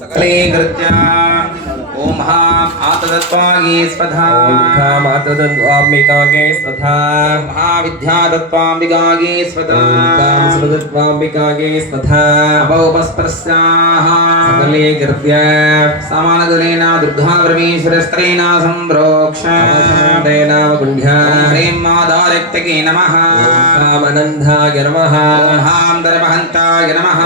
सकले कृत्या ओम हाम आतदत्वागे स्वधा ओम खाम आतदत्वाम्बिकागे स्वधा महाविद्यादत्वाम्बिकागे स्वधा ओम खाम स्वदत्वाम्बिकागे स्वधा अभवस्पृश्याः सकले कृत्या समानदलेन दुर्गा परमेश्वरस्त्रेण सम्प्रोक्ष देनावगुण्ढ्या ह्रीं मादारिक्तके नमः ओम अनन्धाय नमः ओम हां दर्पहन्ताय नमः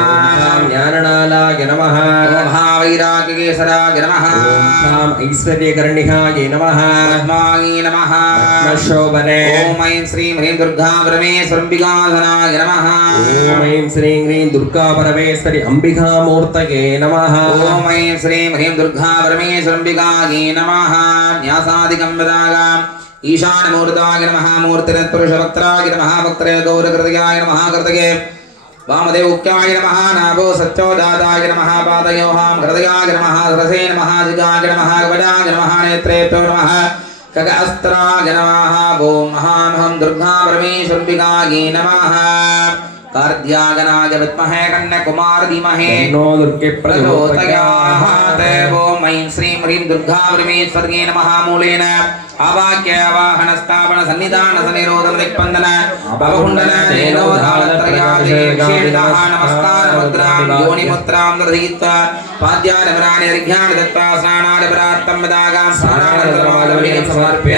ओम ज्ञाननालाय नमः ओम हां वैराग्यकेसराय नमः ओम खाम ऐश्वर्यकर्णिकाय नमः पद्मायै नमः पद्मशोभने ओम ऐं श्रीं ह्रीं दुर्गा परमेश्वरम्बिकाधनाय नमः ओम ऐं श्रीं ह्रीं दुर्गा परमेश्वरी अंबिकामूर्तये नमः ओम ऐं श्रीं ह्रीं दुर्गा परमेश्वरम्बिकायै नमः न्यासादिकं वदागाम् ईशानमूर्ताय नमः मूर्तिरत्पुरुषवक्त्राय नमः वक्त्रे गौरकृतयाय नमः कृतये वामदेवोक्याय नमः नाभो सत्योदाताय नमः पादयोहां हृदयाय नमः सरसे नमः दिगाय नमः गवडाय नमः नेत्रेभ्यो नमः खगस्त्राय नमः ओम महामहं दुर्गा परमेश्वरम्बिकायै नमः कार्द्यागनाय विद्महे कन्याकुमार धीमहि नो दुर्गे प्रचोदयात् ओम ऐं श्रीं ह्रीं दुर्गा परमेश्वर्यै नमः मूलेन आवाक्य आवाहन स्थापन सन्निधान सनिरोधन दिक्पन्दन अवकुण्डन धेनोधानत्रयादिक्षेणः नमस्कार मुद्रां योनि मुद्रां दधीत्वा पाद्यानवराणि अर्घ्याणि दत्त्वा स्नानादिपरार्थं वदागां स्नानानन्तरमागमनीयं समर्प्य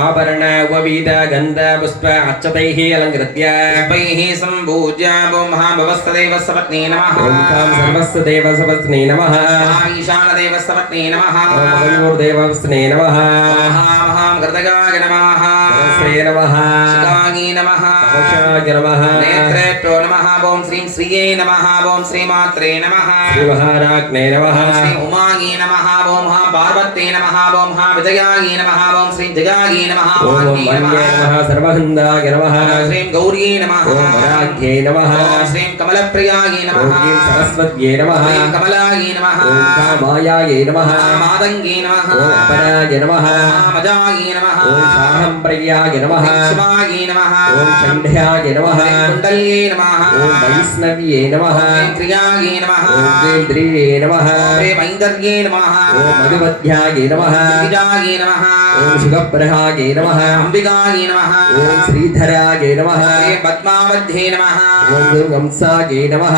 आभरण उपवीत गन्ध पुष्प अक्षतैः अलङ्कृत्य पुष्पैः सम्पूज्य ओं महाभवस्तदेव सपत्नी नमः ओं सर्वस्वदेव सपत्नी नमः ईशानदेव सपत्नी नमः मयूर्देवस्ने नमः महां कृतगाय नमः श्री नमः शिवाय नमः कवचाय नमः नेत्रेभ्यो नमः ओम श्रीं श्रिये नमः ओम श्रीमात्रे नमः श्रीमहाराज्ञे नमः श्री उमायै नमः ओम पार्वत्यै नमः ओम विजयायै नमः ओम श्री जयायै नमः ओम वन्द्ये नमः सर्वगन्धाय नमः श्रीं गौर्यै नमः ओम वराह्यै नमः ओम श्रीं कमलप्रियायै नमः ओम सरस्वत्यै नमः श्रीं कमलायै नमः ओम कामायायै नमः मादङ्गे नमः ओम अपराय नमः मजायै नमः ओम शाहम्प्रियाय नमः शिवायै नमः ओम चण्ड्याय नमः कुण्डल्ये नमः ओम वैष्णव्ये नमः क्रियायै नमः ओम केन्द्रिये नमः मैन्दर्ये नमः ओम मधुवध्यायै नमः गिरिजायै नमः ओम शुभप्रहायै नमः अम्बिकायै नमः ओम श्रीधरायै नमः पद्मावध्ये नमः ओम दुर्गंसायै नमः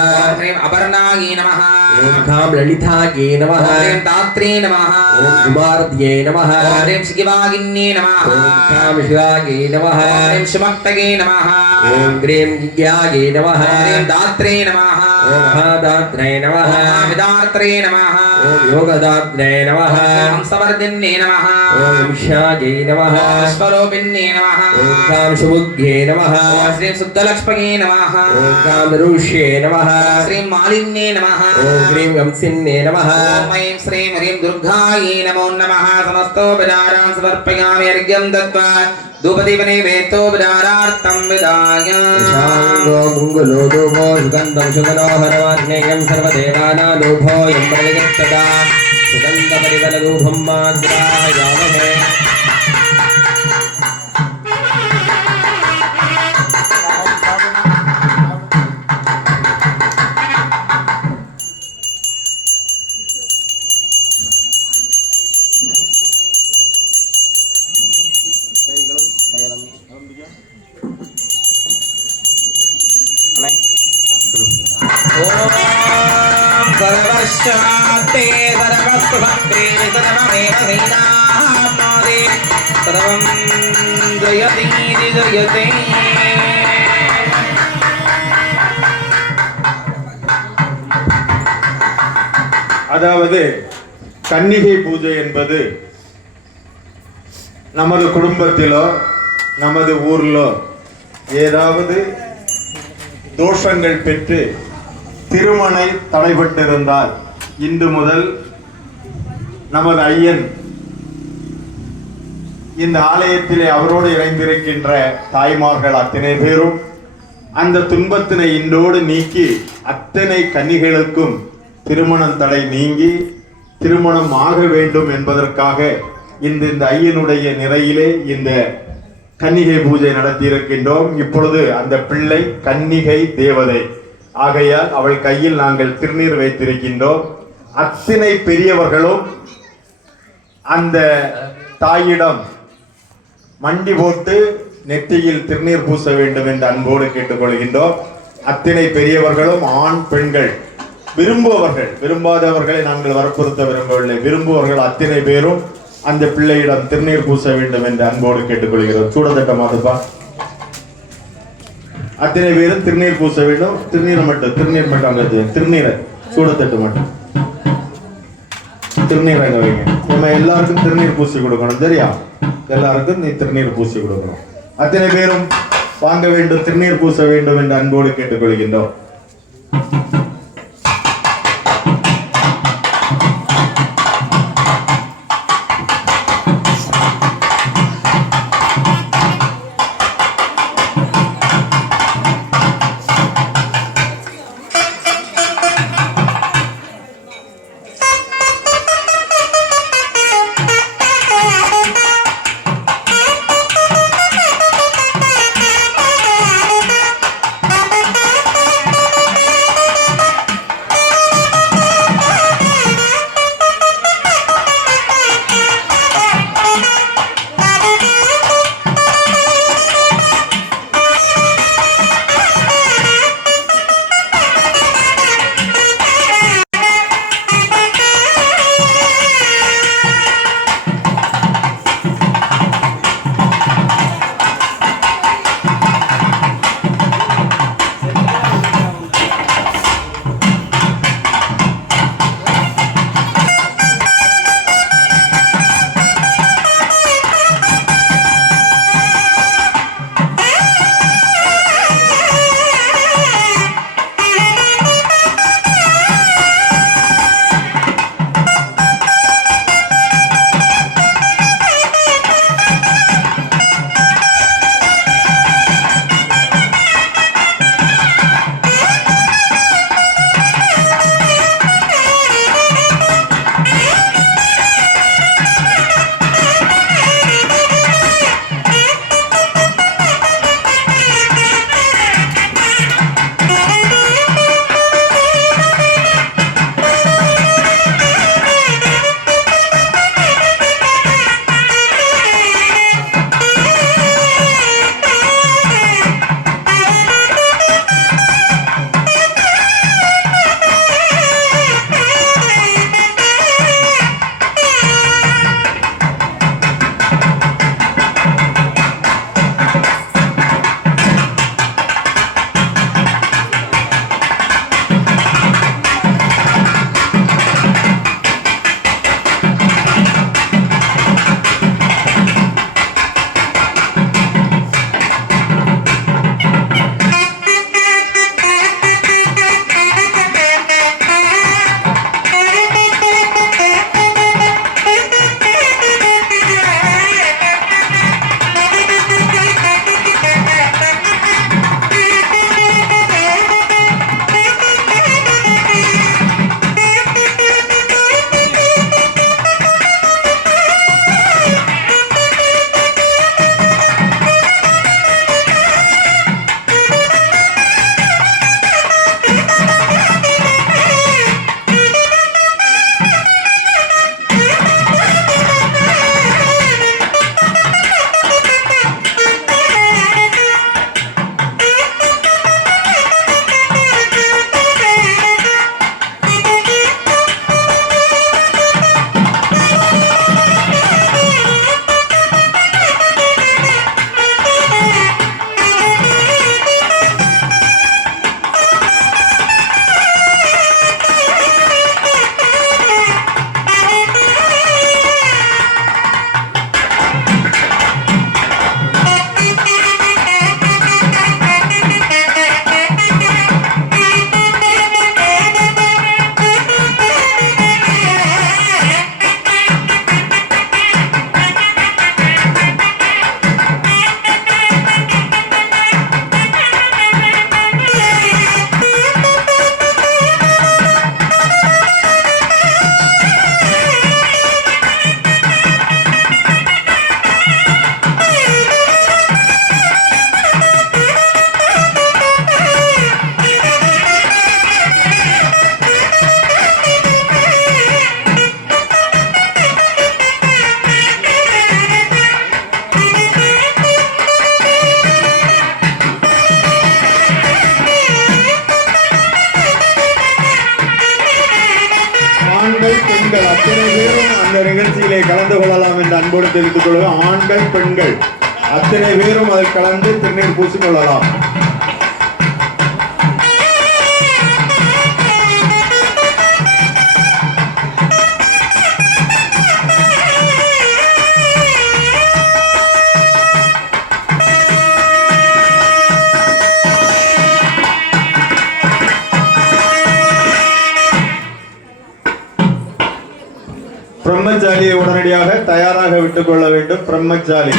अपर्णायै नमः ओम कामललितायै नमः ओम दात्रे नमः ओम कुमार्द्ये नमः ओम शिवागिन्ये नमः ओम कामशिवायै नमः ओम शिवक्तये नमः ओम ग्रीं गिग्यायै नमः ओम दात्रे नमः ओम महादात्रे नमः विदात्रे नमः ओम योगदात्रे नमः हंसवर्धिन्ये नमः ओम विशायै नमः स्वरूपिन्ये नमः ओम कामसुमुख्ये नमः ओम श्री शुद्धलक्ष्मये नमः ओम कामरुष्ये नमः श्री मालिन्ये नमः ओम ग्रीं गंसिन्ये नमः ओम ऐं श्रीं ह्रीं दुर्गायै नमो नमः समस्तोपचारान् समर्पयामि अर्घ्यं दत्त्वा धूपदीपनैवेद्योपचारार्थं विदाय शाङ्गो गुङ्गुलो धूपो सुगन्धं सुगनोहरवाग्नेयं सर्वदेवानाधूपोऽयं प्रविगच्छता सुगन्धपरिमलधूपं माग्राहयामहे सर्वशान्ते सर्वस्तु भक्ते सर्वमेव हीनाप्नोति सर्वं जयति जयते அதாவது கன்னிகை பூஜை என்பது நமது குடும்பத்திலோ நமது ஊரிலோ ஏதாவது தோஷங்கள் பெற்று திருமணை தடைபட்டிருந்தால் இன்று முதல் நமது ஐயன் இந்த ஆலயத்திலே அவரோடு இணைந்திருக்கின்ற தாய்மார்கள் அத்தனை பேரும் அந்த துன்பத்தினை இன்றோடு நீக்கி அத்தனை கன்னிகளுக்கும் திருமணம் தடை நீங்கி திருமணம் ஆக வேண்டும் என்பதற்காக இந்த ஐயனுடைய நிறையிலே இந்த கன்னிகை பூஜை நடத்தி இருக்கின்றோம். இப்பொழுது அந்த பிள்ளை கன்னிகை தேவதை ஆகையால் அவள் கையில் நாங்கள் திருநீர் வைத்திருக்கின்றோம். அத்தனை பெரியவர்களும் அந்த தாயிடம் மண்டி போட்டு நெற்றியில் திருநீர் பூச வேண்டும் என்று அன்போடு கேட்டுக்கொள்கின்றோம். அத்தனை பெரியவர்களும் ஆண் பெண்கள் விரும்புபவர்கள், விரும்பாதவர்களை நாங்கள் வற்புறுத்த விரும்பவில்லை, விரும்புவர்கள் அத்தனை பேரும் அந்த பிள்ளையிடம் திருநீர் பூச வேண்டும் என்று அன்போடு கேட்டுக்கொள்கிறோம். சூடத்தட்ட மாதுப்பா, அத்தனை பேரும் திருநீர் பூச வேண்டும். திருநீர் மட்டும் அங்கே திருநீரை சூடத்தட்டு மட்டும் திருநீர் அங்க வைங்க. நம்ம எல்லாருக்கும் திருநீர் பூசி கொடுக்கணும், சரியா? எல்லாருக்கும் நீ திருநீர் பூசி கொடுக்கணும். அத்தனை பேரும் வாங்க வேண்டும், திருநீர் பூச வேண்டும் என்று அன்போடு கேட்டுக்கொள்கின்றோம். ஆண்கள் பெண்கள் அத்தனை பேரும் அந்த நிகழ்ச்சியிலே கலந்து கொள்ளலாம் என்று அன்போடு தெரிவித்துக் கொள்கிறோம். ஆண்கள் பெண்கள் அத்தனை பேரும் அதில் கலந்து திருநீர் பூசிக்கொள்ளலாம். பிரம்மச்சாரியை உடனடியாக தயாராக விட்டுக் கொள்ள வேண்டும். பிரம்மச்சாரி